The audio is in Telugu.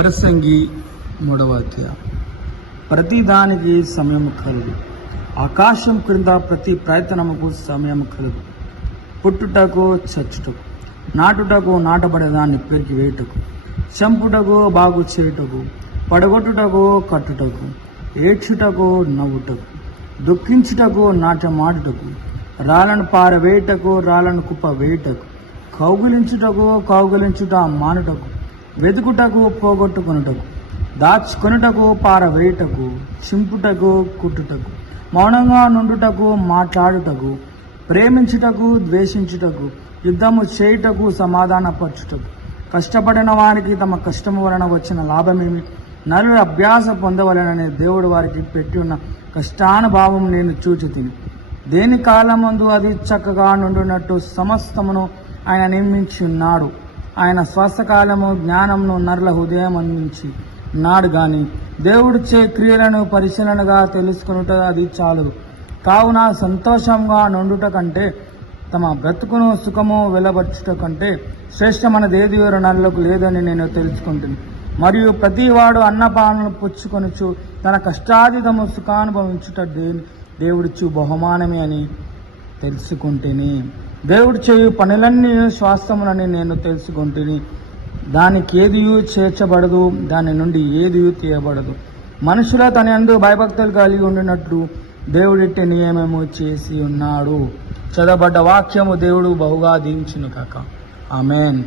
ప్రసంగి 3వ అధ్యాయం. ప్రతి దానికి సమయము కలదు. ఆకాశం క్రింద ప్రతి ప్రయత్నముకు సమయము కలదు. పుట్టుటకు, చచ్చుటకు, నాటుటకు, నాటబడేదాన్ని పెరిగి వేయుటకు, చంపుటకు, బాగు చేయుటకు, పడగొట్టుటకు, కట్టుటకు, ఏడ్చుటకు, నవ్వుటకు, దుఃఖించుటకు, నాట్యమాడుటకు, రాళ్ళను పారవేయుటకు, రాళ్ళను కుప్ప వేయుటకు, కౌగిలించుట మానుటకు, వెతుకుటకు, పోగొట్టుకొనుటకు, దాచుకొనుటకు, పారవేయుటకు, చింపుటకు, కుట్టుటకు, మౌనంగా నుండుటకు, మాట్లాడుటకు, ప్రేమించుటకు, ద్వేషించుటకు, యుద్ధము చేయుటకు, సమాధానపరచుటకు, కష్టపడిన వారికి తమ కష్టము వలన వచ్చిన లాభమేమి? నరులు అభ్యాస పొందవలననే దేవుడు వారికి పెట్టి ఉన్న కష్టానుభావం నేను చూచితిని. దేని కాలమందు అది చక్కగా నుండినట్టు సమస్తమును ఆయన నియమించి ఉన్నాడు. ఆయన శ్వాసకాలము జ్ఞానమును నరుల హృదయం అందించి ఉన్నాడు గాని దేవుడు చే క్రియలను పరిశీలనగా తెలుసుకునుట అది చాలదు. కావున సంతోషంగా నుండుట కంటే తమ బ్రతుకును సుఖము వెలబర్చుట కంటే శ్రేష్టమైనదేది నరులకు లేదని నేను తెలుసుకుంటుంది. మరియు ప్రతివాడు అన్నపానలు పుచ్చుకొనుచు తన కష్టాతీతము సుఖానుభవించుట దేవుడిచ్చు బహుమానమే అని తెలుసుకుంటేని. దేవుడు చేయు పనులన్నీ స్వాస్థములని నేను తెలుసుకుంటుని. దానికి ఏదియు చేర్చబడదు, దాని నుండి ఏదియు తీయబడదు. మనుషుల తన యందు భయభక్తులు కలిగి ఉండినట్లు దేవుడిట్టి నియమము చేసి ఉన్నాడు. చదవబడ్డ వాక్యము దేవుడు బహుగా దీవించును కాక. ఆమెన్.